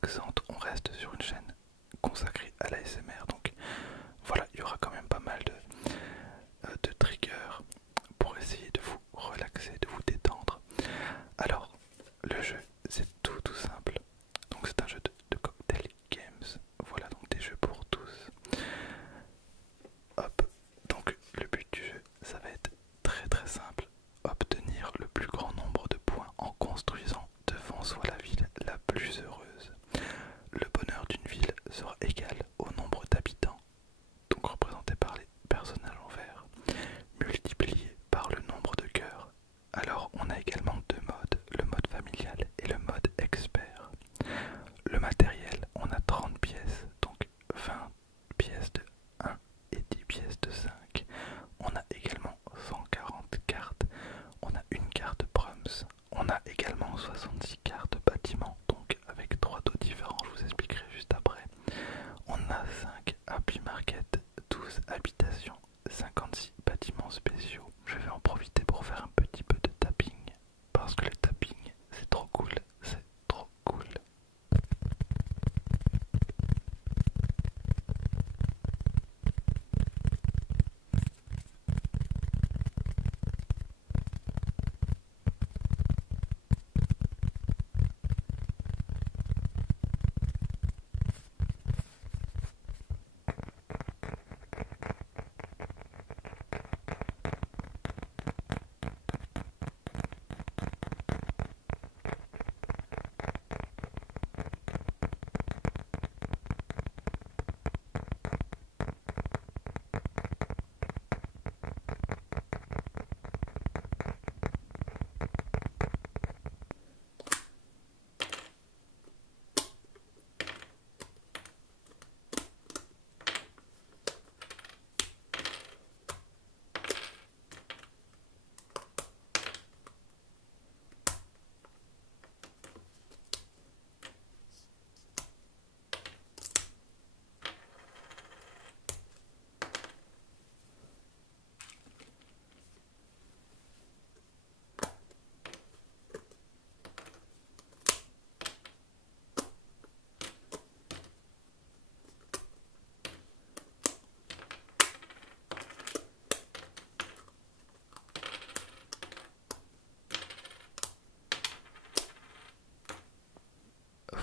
relaxante. On reste sur une chaîne consacrée à l'ASMR, donc voilà, il y aura quand même pas mal de triggers pour essayer de vous relaxer, de vous détendre. Alors, le jeu, c'est tout simple. Donc c'est un jeu de cocktail games. Voilà, donc des jeux pour tous. Hop, donc le but du jeu, ça va être très simple. Obtenir le plus grand nombre de points en construisant devant soi la ville la plus heureuse. Le bonheur d'une ville sera égal au nombre d'habitants, donc représenté par les personnages en vert, multiplié par le nombre de cœurs. Alors on a également deux modes, le mode familial et le mode expert. Le matériel, on a 30 pièces, donc 20 pièces de 1 et 10 pièces de 5. On a également 140 cartes, on a une carte Prums, on a également 66 cartes bâtiments, donc avec 3 dos différents, je vous expliquerai juste après. On a 5 Happy Market, 12 habitations, 56 bâtiments spéciaux. Je vais en profiter pour faire un petit peu de tapping, parce que le tapping c'est trop cool, c'est trop cool.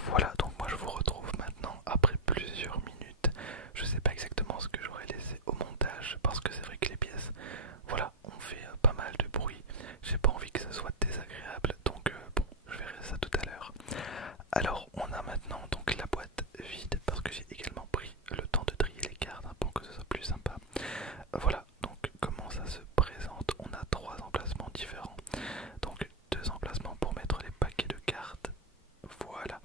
Voilà, donc moi je vous retrouve maintenant après plusieurs minutes. Je sais pas exactement ce que j'aurais laissé au montage parce que c'est vrai que les pièces, voilà, on fait pas mal de bruit. J'ai pas envie que ça soit désagréable, donc bon, je verrai ça tout à l'heure. Alors on a maintenant donc la boîte vide parce que j'ai également pris le temps de trier les cartes hein, pour que ce soit plus sympa. Voilà, donc comment ça se présente? On a trois emplacements différents. Donc deux emplacements pour mettre les paquets de cartes. Voilà,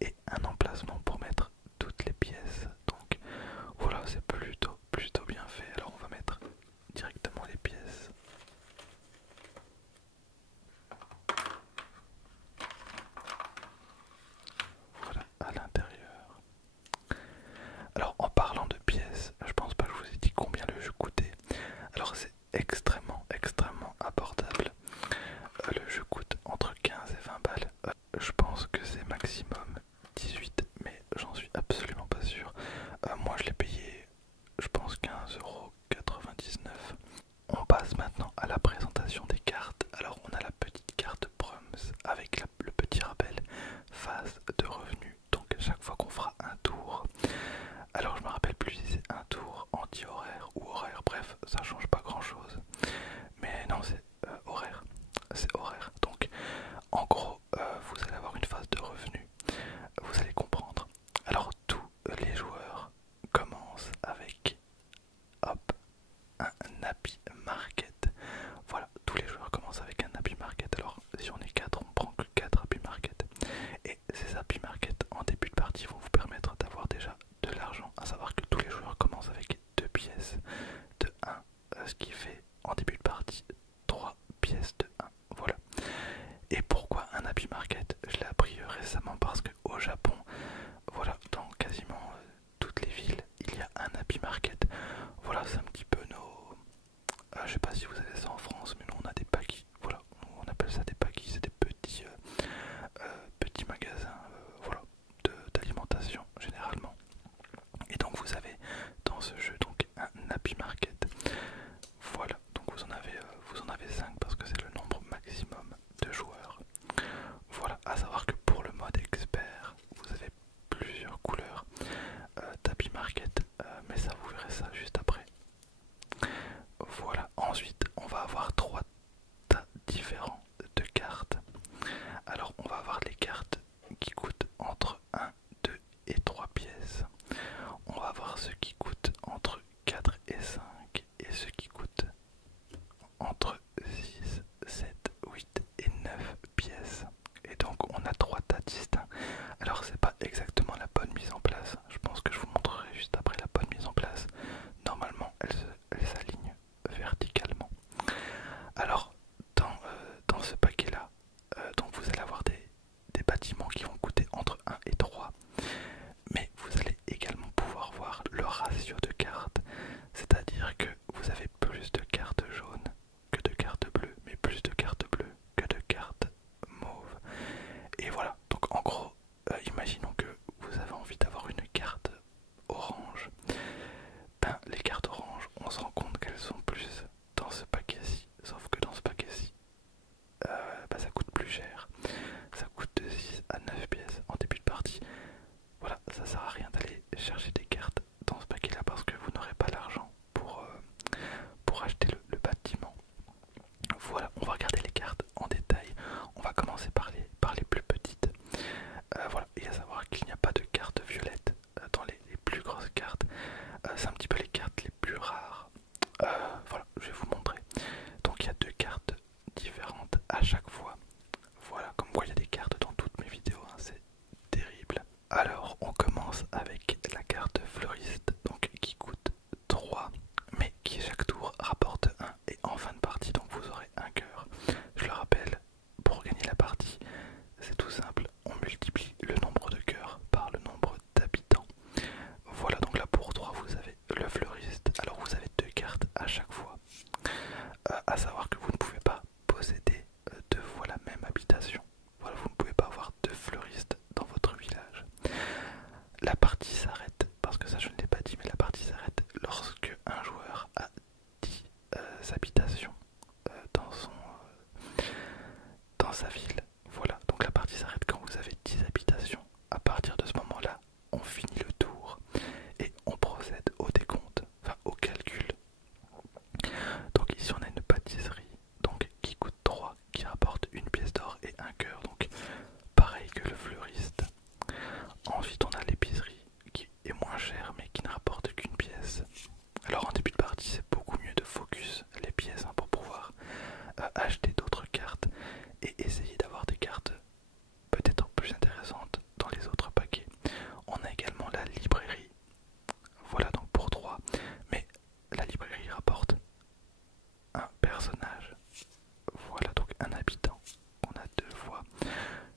et un emplacement pour mettre toutes les pièces. Donc voilà, c'est plutôt bien fait. Alors on va mettre directement les pièces. Voilà, à l'intérieur. Alors en parlant de pièces, je pense pas que je vous ai dit combien le jeu coûtait. Alors c'est extrêmement abordable. Le jeu coûte entre 15 et 20 balles. Je pense que c'est maximum 18, mais j'en suis absolument pas sûr. Moi je l'ai payé, je pense 15,99 €. On passe maintenant à la présentation des cartes. Alors on a la petite carte Prums avec le petit rappel phase de revenu. Donc chaque fois qu'on fera un tour, alors je me rappelle plus si c'est un tour anti-horaire ou horaire, bref ça change pas grand chose. Mais non c'est horaire, c'est horaire. Donc chercher des cartes dans ce paquet là parce que vous n'aurez pas l'argent pour acheter le bâtiment. Voilà, on va regarder les cartes en détail. On va commencer par les plus petites. Voilà, et à savoir qu'il n'y a pas de cartes violettes dans les plus grosses cartes. C'est un petit peu les cartes les plus rares. Voilà, je vais vous montrer. Donc il y a deux cartes différentes à chaque fois. Voilà, comme quoi il y a des cartes dans toutes mes vidéos, hein, c'est terrible. Alors on commence avec la carte fleuriste, donc qui coûte 3, mais qui chaque tour rapporte 1 et en fin de partie donc vous aurez un cœur. Je le rappelle, pour gagner la partie, c'est tout simple, on multiplie le nombre de cœurs par le nombre d'habitants. Voilà, donc là pour 3 vous avez le fleuriste, alors vous avez deux cartes à chaque fois. À savoir que vous ne pouvez pas posséder deux fois la même habitation. Voilà, vous ne pouvez pas avoir deux fleuristes dans votre village. La partie s'arrête, parce que ça je ne l'ai pas dit, mais la partie s'arrête lorsque un joueur a 10 habitations dans sa ville. Voilà, donc la partie s'arrête quand vous avez 10 habitations. À partir de ce moment-là, on finit le tour et on procède au décompte, enfin au calcul. Donc ici on a une pâtisserie donc, qui coûte 3, qui rapporte une pièce d'or et un cœur, donc pareil que le fleuriste. Ensuite on a l'épicerie qui est moins chère mais qui ne rapporte qu'une pièce. Alors en début de partie c'est beaucoup mieux de focus les pièces pour pouvoir acheter d'autres cartes et essayer d'avoir des cartes peut-être plus intéressantes dans les autres paquets. On a également la librairie, voilà donc pour 3, mais la librairie rapporte un personnage, voilà donc un habitant qu'on a deux fois.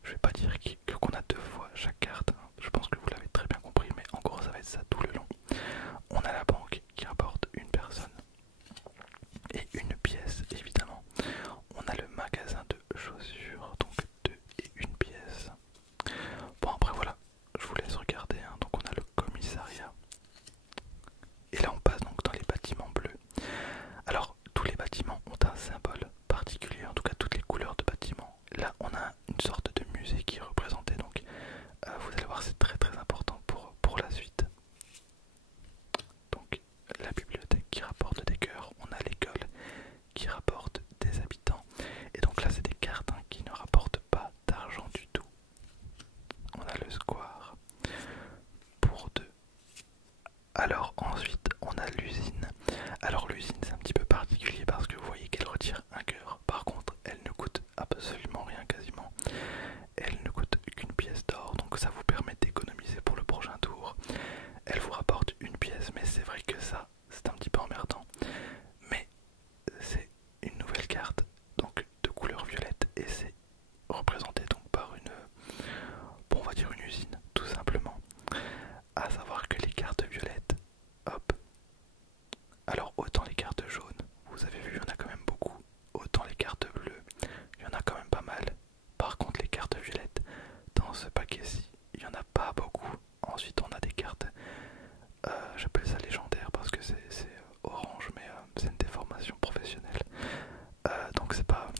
Je vais pas dire qu'on a deux fois chaque carte, hein. Je pense que vous l'avez très bien compris, mais en gros ça va être ça tout le long. On a la banque qui rapporte une personne et une pièce évidemment. On a le magasin de chaussures, donc 2 et une pièce. Bon après voilà, je vous laisse regarder, hein. Donc on a le commissariat. Et là on passe donc dans les bâtiments bleus. Alors tous les bâtiments ont un symbole particulier, en tout cas toutes les couleurs de bâtiments. Là on a une sorte de musée qui est représenté, donc vous allez voir c'est très très important pour la suite. Donc la bibliothèque qui rapporte des cœurs, on a l'école qui rapporte des habitants, et donc là c'est des cartes qui ne rapportent pas d'argent du tout. On a le square pour 2. Alors ensuite on a l'usine. Alors l'usine c'est un petit peu particulier parce que vous voyez qu'elle retire un cœur. Par contre elle ne coûte absolument rien quasiment. Elle ne coûte qu'une pièce d'or, donc ça vous permet d'économiser pour le prochain tour. Elle vous rapporte une pièce, mais c'est vrai que ça c'est un petit peu emmerdant. Mais c'est une nouvelle carte, donc de couleur violette, et c'est représenté donc par une, bon, on va dire une usine tout simplement. À savoir que les cartes violettes, hop, alors autant les cartes jaunes, vous avez vu il y en a quand même beaucoup, autant les cartes bleues, il y en a quand même pas mal. Par contre les cartes violettes, dans ce paquet-ci, il n'y en a pas beaucoup. Ensuite on a des cartes, j'appelle ça légendaires parce que c'est orange, mais c'est une déformation professionnelle. Donc c'est pas,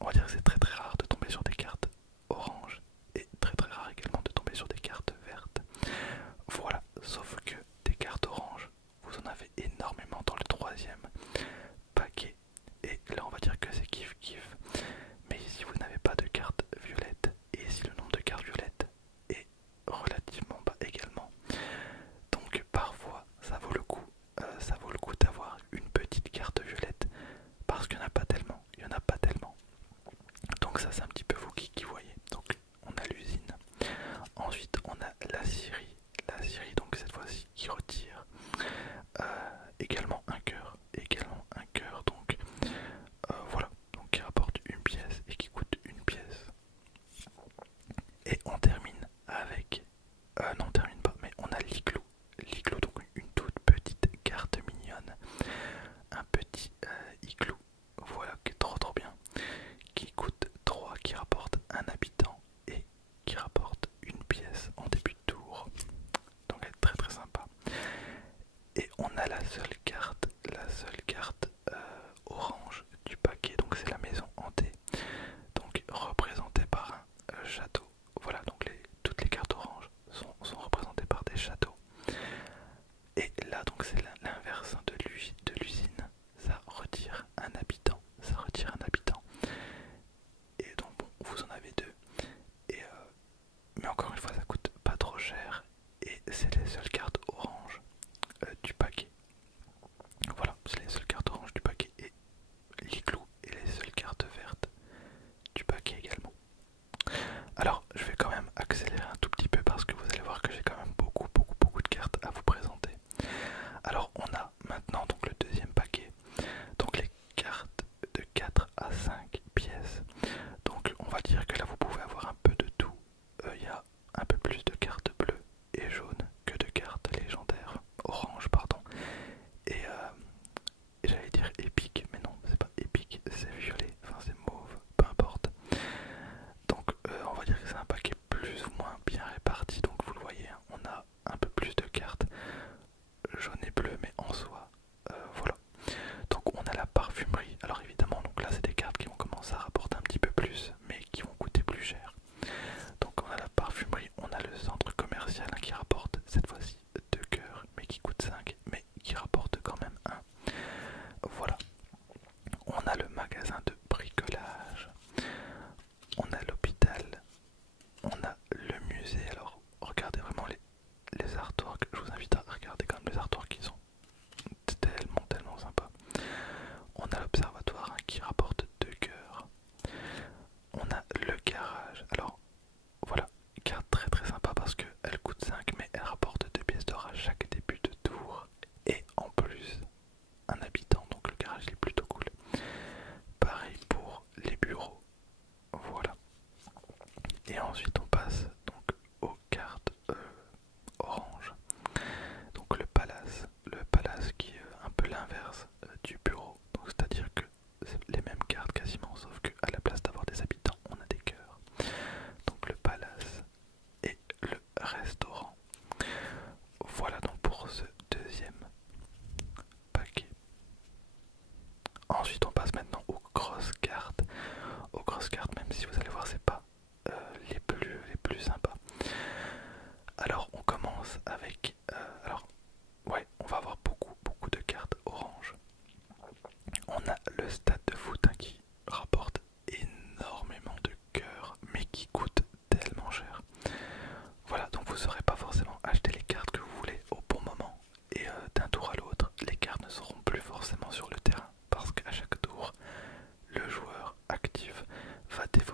on va dire que c'est très très rare de tomber sur des cartes orange et très très rare également de tomber sur des cartes vertes. Voilà, sauf que des cartes orange, vous en avez énormément dans le troisième paquet. Et là on va dire que c'est kiff kiff. Mais ici vous n'avez pas de cartes violettes, et ici le nombre de cartes violettes est relativement bas également. Donc parfois ça vaut le coup, d'avoir une petite carte violette parce qu'il n'y en a pas tellement, Donc ça c'est un petit peu vous qui voyez. Donc on a l'usine. Ensuite on a la scierie. La scierie donc cette fois-ci qui retire également un cœur. Donc voilà. Donc qui rapporte une pièce et qui coûte une pièce. Et on termine avec... non on termine pas, mais on a l'igloo. L'igloo donc une toute petite carte mignonne. Un petit igloo. Voilà qui est trop trop bien. Qui coûte 3, qui rapporte un habitant et qui rapporte une pièce en début de tour. Donc elle est très très sympa.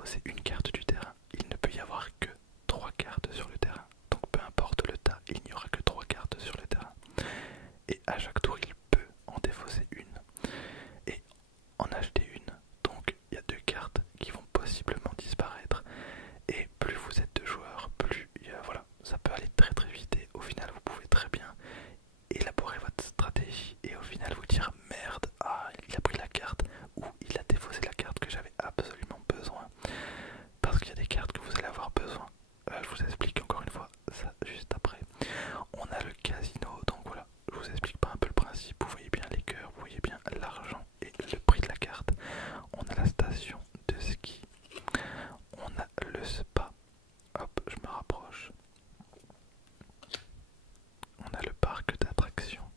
défausser une carte du terrain, il ne peut y avoir que 3 cartes sur le terrain. Donc peu importe le tas, il n'y aura que 3 cartes sur le terrain. Et à chaque tour, il peut en défausser une et en acheter une. Donc il y a 2 cartes qui vont possiblement disparaître. Et plus vous êtes de joueurs, plus voilà, ça peut aller très très vite. Et au final, vous pouvez très bien élaborer votre stratégie et au final vous dire merde, ah il a pris la carte ou il a défaussé la carte que j'avais absolument besoin, parce qu'il y a des cartes que vous allez avoir besoin. Je vous explique encore une fois ça juste après. On a le casino, donc voilà, je vous explique pas un peu le principe. Vous voyez bien les cœurs, vous voyez bien l'argent et le prix de la carte. On a la station de ski, on a le spa, hop je me rapproche, on a le parc d'attractions,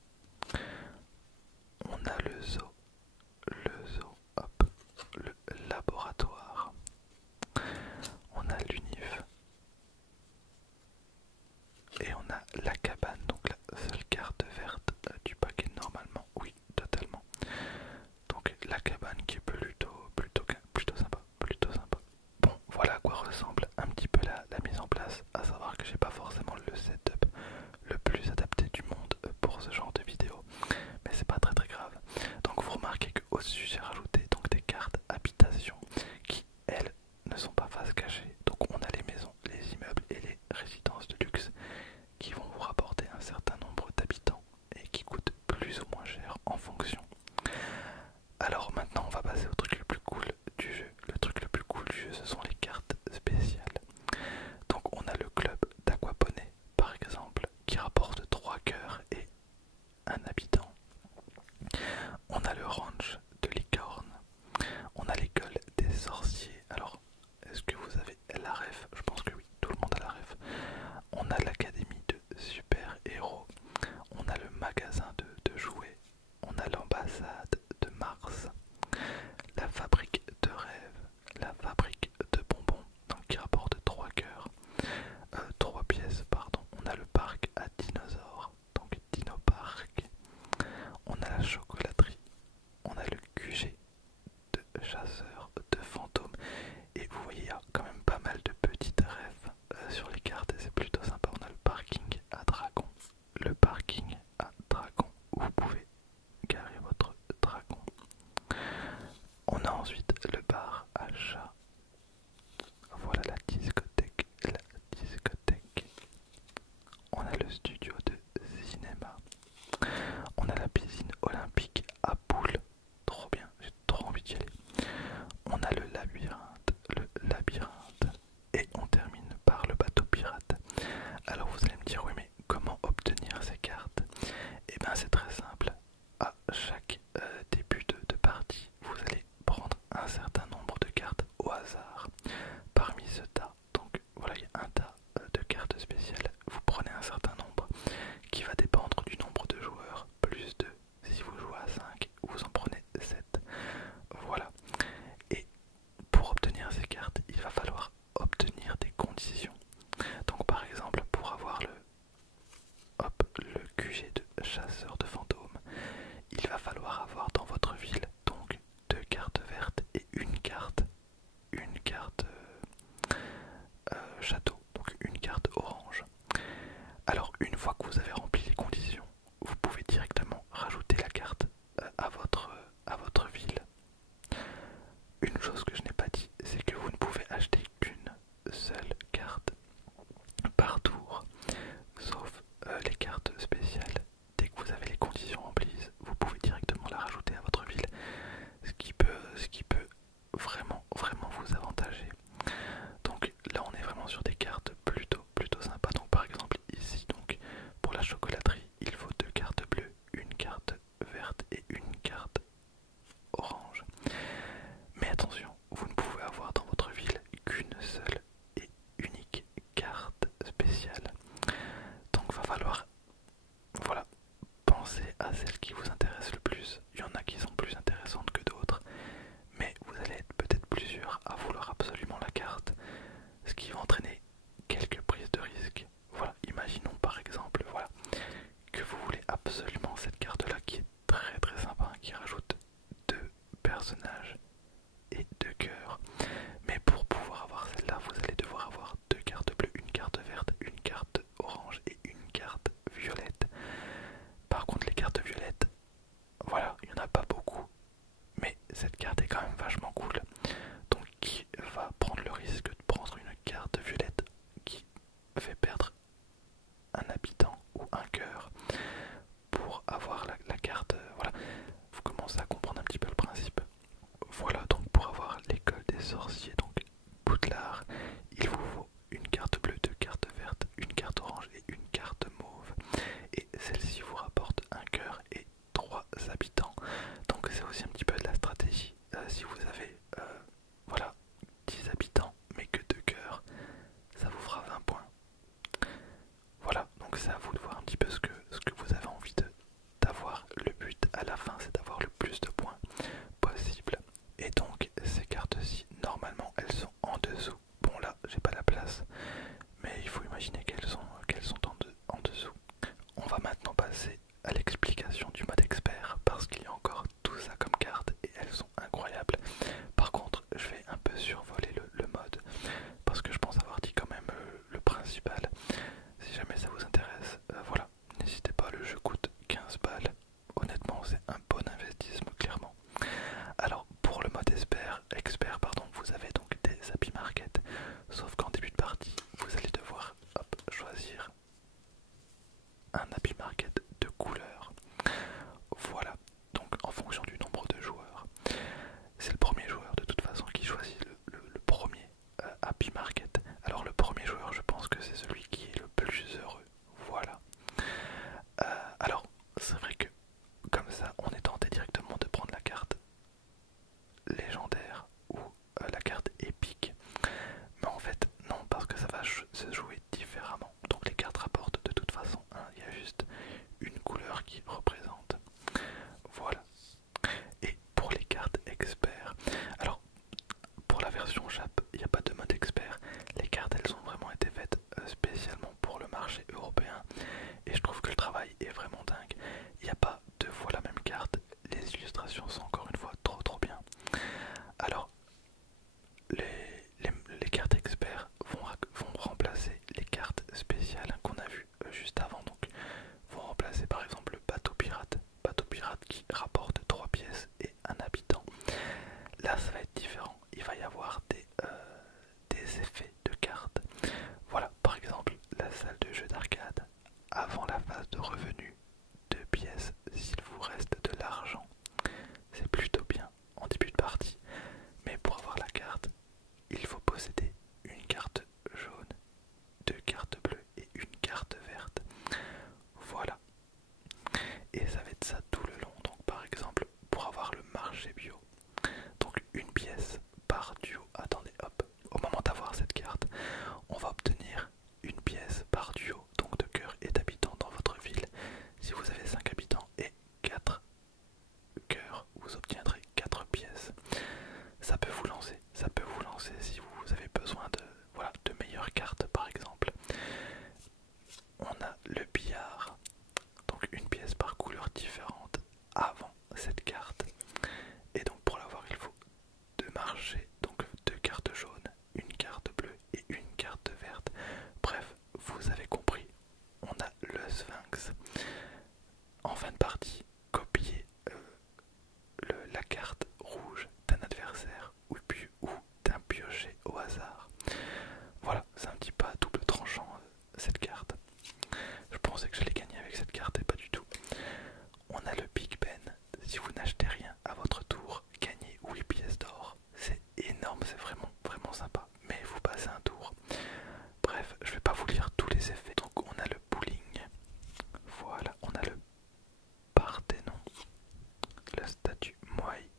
on a le zoo, hop, le laboratoire, on a l'unif et on a la cabane, donc la seule carte verte du paquet normalement, oui, totalement. Donc la cabane qui est plutôt sympa, plutôt sympa. Bon, voilà à quoi ressemble un petit peu la mise en place, à savoir que j'ai pas forcément le setup le plus adapté du monde pour ce genre de vidéo, mais c'est pas très très grave. Donc vous remarquez qu'au dessus j'ai rajouté donc des cartes habitation qui elles ne sont pas face cachée. Donc on a les maisons, les immeubles et les résidences de luxe qui vont vous rapporter un certain nombre d'habitants et qui coûtent plus ou moins cher en fonction. Alors maintenant on va passer au truc le plus cool du jeu. Le truc le plus cool du jeu, ce sont les cartes spéciales. Donc on a le club d'aquaponie par exemple qui rapporte 3 cœurs et un habitant. On a le ranch de licorne. On a l'école des sorciers. Alors est-ce que vous avez la ref? Je pense que oui, tout le monde a la ref. On a l'académie de super-héros. On a le magasin de jouets. On a l'ambassade de Mars. La fabrique de rêves. La fabrique de bonbons, donc qui rapporte 3 cœurs. 3 pièces, pardon. On a le parc à dinosaures, donc Dino Park. On a la chocolaterie. On a le QG de chasseurs de fantômes. Et vous voyez, il y a quand même pas mal de petites rêves sur les cartes et c'est plutôt sympa. On a le parking à dragon. Le parking à dragon où vous pouvez garer votre dragon. On a ensuite le bar à chat. Voilà la discothèque. On a le studio de cinéma. On a la piscine olympique à boules. Trop bien, j'ai trop envie d'y aller. On a le labyrinthe. Et on termine par le bateau pirate. Alors vous allez me dire, oui mais comment obtenir ces cartes? Et bien c'est très simple. À chaque début de partie, vous allez prendre un certain nombre de cartes au hasard. Parmi ce tas, donc voilà, il y a un tas de cartes spéciales. Vous prenez un certain nombre qui va dépendre du nombre de joueurs, plus 2. Si vous jouez à 5, vous en prenez 7. Voilà. Et pour obtenir ces cartes, il va falloir obtenir des conditions. Donc par exemple, pour avoir le QG de chasseur de fantômes, il va falloir avoir dans votre ville donc 2 cartes vertes et une carte château, donc une carte orange. Alors une fois que vous avez rempli les conditions, vous pouvez directement rajouter la carte à votre ville. Une chose que je n'ai pas dit, c'est que vous ne pouvez acheter qu'une seule carte par tour, sauf les cartes spéciales. Dès que vous avez les conditions remplies, vous pouvez directement la rajouter à votre ville, ce qui peut vraiment vous avantager. Donc là on est vraiment sur des cartes plutôt sympas. Donc par exemple ici, donc pour la chocolaterie, il faut 2 cartes bleues, une carte verte et une carte orange. Mais attention, vous ne pouvez avoir dans votre ville qu'une seule et unique carte spéciale. Donc va falloir, voilà, penser à celle qui vous intéresse le plus. Il y en a qui sont plus intéressantes que d'autres, mais vous allez être peut-être plusieurs à vouloir absolument la carte, ce qui va entraîner quelques prises de risque. Voilà, imaginons par exemple, voilà, que vous voulez absolument cette carte-là qui est très sympa, qui rajoute 2 personnages et 2 cœurs. Mais pour pouvoir 10 habitants mais que 2 cœurs, ça vous fera 20 points. Voilà, donc c'est à vous de voir un petit peu ce que vous avez envie d'avoir. Le but à la fin, c'est d'avoir le plus de points possible. Et donc ces cartes-ci, normalement elles sont en dessous. Bon là, j'ai pas la place, mais il faut imaginer qu'elles sont en dessous. On va maintenant passer à l'explication du mode expert parce qu'il y a encore tout ça comme cartes et elles sont incroyables. Par contre, je vais un peu survoler le mode parce que je pense avoir dit quand même le principal. Si jamais ça vous intéresse, voilà, n'hésitez pas, le jeu coûte 15 balles. Honnêtement, c'est un bon investissement, clairement. Alors, pour le mode expert, pardon, vous avez donc des Happy Market, sauf qu'en début de partie, vous allez devoir choisir un Happy Market de couleur. Voilà, donc en fonction du nombre de joueurs. C'est le premier joueur de toute façon qui choisit le premier Happy Market. Alors le premier joueur, je pense que c'est celui qui est le plus heureux. Voilà. Alors, c'est vrai que comme ça, on est tenté directement de prendre la carte légendaire ou la carte épique. Mais en fait, non, parce que ça va se jouer différemment. Donc les cartes rapportent de toute façon, hein, il y a juste une couleur qui représente. Voilà. Et pour les cartes experts, alors pour la version Jap, il n'y a pas de mode expert. Les cartes, elles ont vraiment été faites spécialement pour le marché européen. Et je trouve que le travail est vraiment dingue. Il n'y a pas deux fois la même carte. Les illustrations sont encore une fois trop bien. Alors, les cartes experts vont remplacer les cartes spéciales qu'on a vues juste avant. Donc, vont remplacer par exemple le bateau pirate. Bateau pirate qui rapporte 3 pièces et un habitant. Là, ça va être différent. Il va y avoir des effets de cartes. Voilà, par exemple, la salle de jeu d'arcade. Avant la phase de revenu, 2 pièces s'il vous reste de l'argent. C'est plutôt bien en début de partie. Mais pour avoir la carte, il faut posséder une carte jaune, 2 cartes bleues et une carte verte. Voilà. Et ça va être ça tout le long. Donc par exemple, pour avoir le marché bio, donc une pièce par duo. Attendez, hop. Au moment d'avoir cette carte, on va obtenir une pièce par duo, donc de cœur et d'habitants dans votre ville. Si vous avez 5 habitants et 4 cœurs, vous obtiendrez 4 pièces. Ça peut vous lancer si vous avez besoin de meilleures cartes par exemple. On a le billard, donc une pièce par couleur différente avant cette carte. Et donc pour l'avoir, il faut 2 marchés, donc 2 cartes jaunes, une carte bleue et une carte verte. Bref, vous avez compris, on a le Sphinx. En fin de partie, copier la carte rouge d'un adversaire ou d'un piocher au hasard. Voilà, c'est un petit peu à double tranchant cette carte. Je pensais que j'allais gagner avec cette carte et pas du tout. On a le Big Ben. Si vous n'achetez rien à votre tour, gagnez 8 pièces d'or. C'est énorme, c'est vraiment sympa. Mais vous passez un tour. Bref, je vais pas vous lire tous les effets. Donc on a le bowling. Voilà, on a le Parthénon. La statue Moai.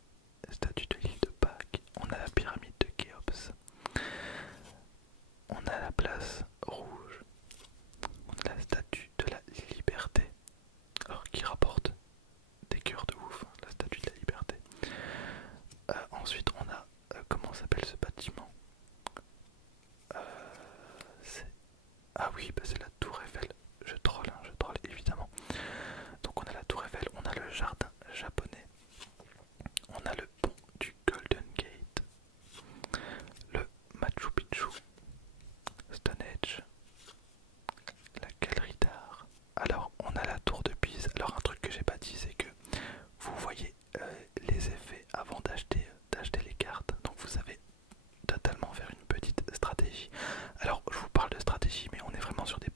La statue de l'île de Pâques. On a la pyramide de Khéops. On a la place rouge. On a la statue de la liberté. Alors qui rapporte des cœurs de ouf, la statue de la liberté. Ensuite on a, comment s'appelle ce bâtiment, ah oui, bah c'est la tour Eiffel. Je troll évidemment. Donc on a la tour Eiffel, on a le jardin japonais, on a le pont du Golden Gate, le Machu Picchu, Stonehenge, la galerie d'art. Alors on a la tour de Pise. Alors un truc que j'ai pas dit, c'est que vous voyez les effets avant d'acheter les cartes. Donc vous savez totalement faire une petite stratégie. Alors je vous parle de stratégie, mais on est vraiment sur des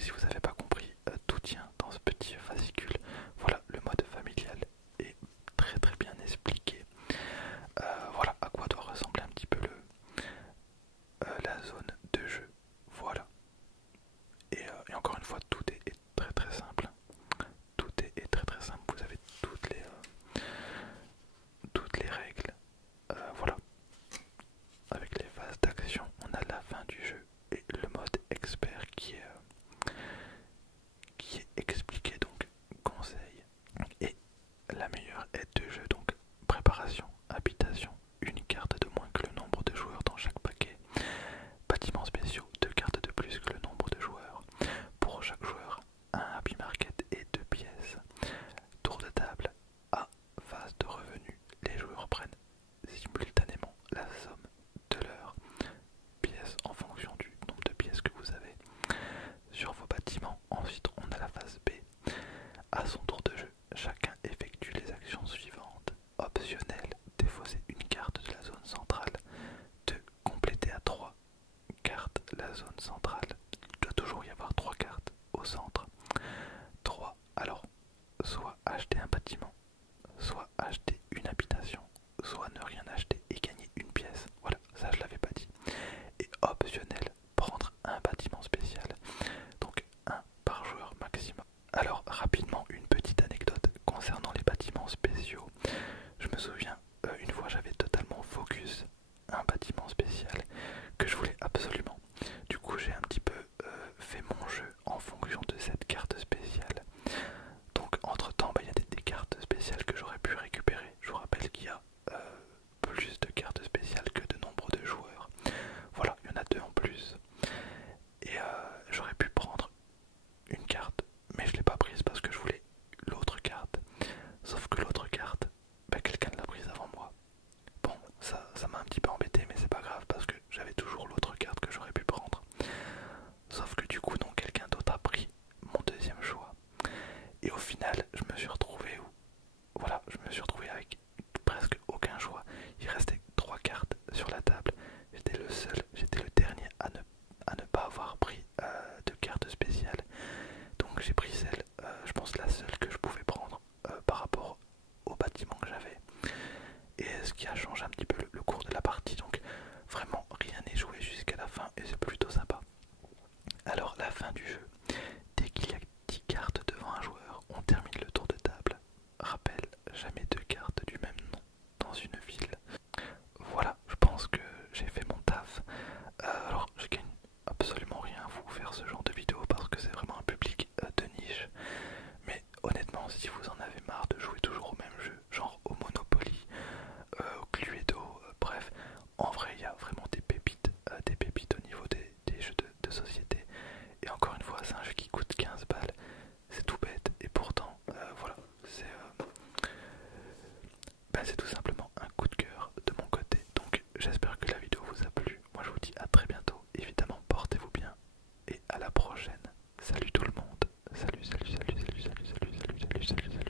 si vous n'avez pas compris, tout tient dans ce petit fascicule. Voilà, le mode familial est très très bien expliqué. Voilà à quoi doit ressembler un petit peu la zone de jeu. Voilà. Et encore une fois, tout est très très simple. Tout est très très simple. Vous avez toutes les règles. Voilà. Avec les phases d'action, on a la fin du jeu et le mode expert qui est expliqué, donc conseil. Et la meilleure aide de jeu, donc préparation, habitation, une carte de moins que le nombre de joueurs dans chaque paquet, bâtiments spéciaux, 2 cartes de plus que le nombre de joueurs, pour chaque joueur, un happy market et 2 pièces, tour de table, à phase de revenu, les joueurs prennent simultanément la somme de leurs pièces en fonction du nombre de pièces que vous avez sur vos bâtiments. Ensuite on a la phase B. À son tour de jeu, chacun effectue les actions suivantes. Optionnel, défausser une carte de la zone centrale. 2. Compléter à 3 cartes la zone centrale. Il doit toujours y avoir 3 cartes au centre. 3. Alors, soit acheter un bâtiment, soit acheter une habitation, soit ne rien acheter et gagner une pièce. Voilà, ça je l'avais pas dit. Et optionnel, prendre un bâtiment spécial. Donc un par joueur maximum. Alors rapidement, une petite anecdote concernant les bâtiments spéciaux. Je me souviens, une fois j'avais totalement focus un bâtiment spécial que je voulais absolument. Du coup j'ai un petit peu fait mon jeu en fonction de cette carte spéciale. Donc entre temps, il y a des cartes spéciales que j'aurais pu récupérer. Je vous rappelle qu'il y a plus de cartes spéciales que de nombre de joueurs. Voilà, il y en a 2 en plus. Et j'aurais pu prendre une carte, mais je l'ai pas prise parce que je voulais l'autre carte. Sauf que l'autre carte, quelqu'un l'a prise avant moi. Bon, ça m'a un petit peu embêté, mais c'est pas grave parce que j'avais toujours l'autre carte que j'aurais pu prendre. Sauf que du coup, non, quelqu'un d'autre a pris mon deuxième choix. Et au final, je me suis retrouvé avec presque aucun choix. Il restait 3 cartes sur la table. J'étais le dernier à ne pas avoir pris de carte spéciale. Donc j'ai pris celle, je pense la seule que je pouvais prendre par rapport au bâtiment que j'avais. Et ce qui a changé un petit peu le cours de la partie. Donc vraiment rien n'est joué jusqu'à la fin et c'est plutôt sympa. Alors la fin du jeu. Dès qu'il y a 10 cartes devant un joueur, on termine le tour de table. Rappel, jamais 2 cartes du même nom dans une ville. Voilà, je pense que j'ai fait mon taf. Alors je gagne absolument rien à vous faire ce genre de vidéo parce que c'est vraiment un public de niche. Mais honnêtement, si vous en avez marre de jouer toujours au même jeu, genre au Monopoly, au Cluedo, bref, en vrai il y a vraiment des pépites au niveau des jeux de société. Et encore une fois, c'est un jeu qui coûte 15 balles, c'est tout bête, et pourtant, voilà, c'est tout simplement un coup de cœur de mon côté. Donc j'espère que la vidéo vous a plu. Moi je vous dis à très bientôt, évidemment portez-vous bien, et à la prochaine. Salut tout le monde, salut, salut, salut, salut, salut, salut, salut, salut, salut, salut.